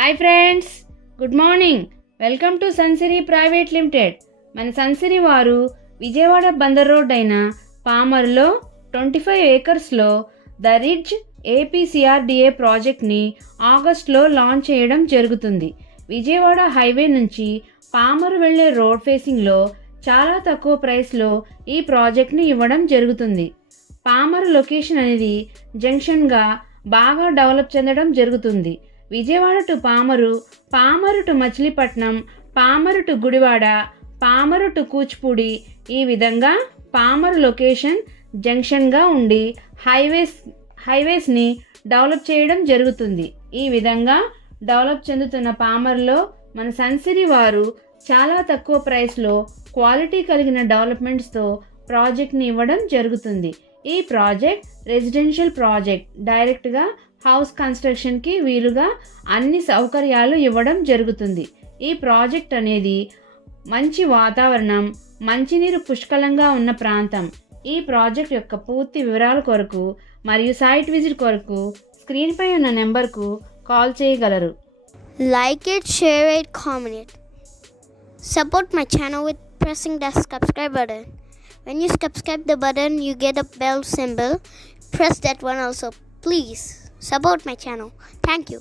Hi friends, good morning. Welcome to Sunsiri private limited. మన సన్సిరీ వారు Vijayawada Bandar road అయిన పామర్లో 25 ఏకర్స్లో ద రిడ్జ్ ఏపీసీఆర్డీఏ ప్రాజెక్ట్ని ఆగస్టులో లాంచ్ చేయడం జరుగుతుంది. విజయవాడ హైవే నుంచి పామర్ వెళ్లే రోడ్ ఫేసింగ్లో చాలా తక్కువ ప్రైస్లో ఈ ప్రాజెక్ట్ని ఇవ్వడం జరుగుతుంది. పామర్ లొకేషన్ అనేది జంక్షన్గా బాగా డెవలప్ చెందడం జరుగుతుంది. Vijayawada to Pamarru, Pamarru to Machilipatnam, Pamarru to Gudivada, Pamarru to Kuchipudi, ఈ విధంగా పామరు లొకేషన్ జంక్షన్గా ఉండి హైవేస్ని డెవలప్ చేయడం జరుగుతుంది. ఈ విధంగా డెవలప్ చెందుతున్న పామర్లో మన సన్సిరీ వారు చాలా తక్కువ ప్రైస్లో క్వాలిటీ కలిగిన డెవలప్మెంట్స్తో ప్రాజెక్ట్ని ఇవ్వడం జరుగుతుంది. ఈ ప్రాజెక్ట్ రెసిడెన్షియల్ ప్రాజెక్ట్, డైరెక్ట్గా హౌస్ కన్స్ట్రక్షన్కి వీలుగా అన్ని సౌకర్యాలు ఇవ్వడం జరుగుతుంది. ఈ ప్రాజెక్ట్ అనేది మంచి వాతావరణం, మంచినీరు పుష్కలంగా ఉన్న ప్రాంతం. ఈ ప్రాజెక్ట్ యొక్క పూర్తి వివరాల కొరకు మరియు సైట్ విజిట్ కొరకు స్క్రీన్పై ఉన్న నెంబర్కు కాల్ చేయగలరు. Like it, share it, comment it. Support my channel with pressing the subscribe button. When you subscribe the button, you get a bell symbol. Press that one also. Please support my channel. Thank you.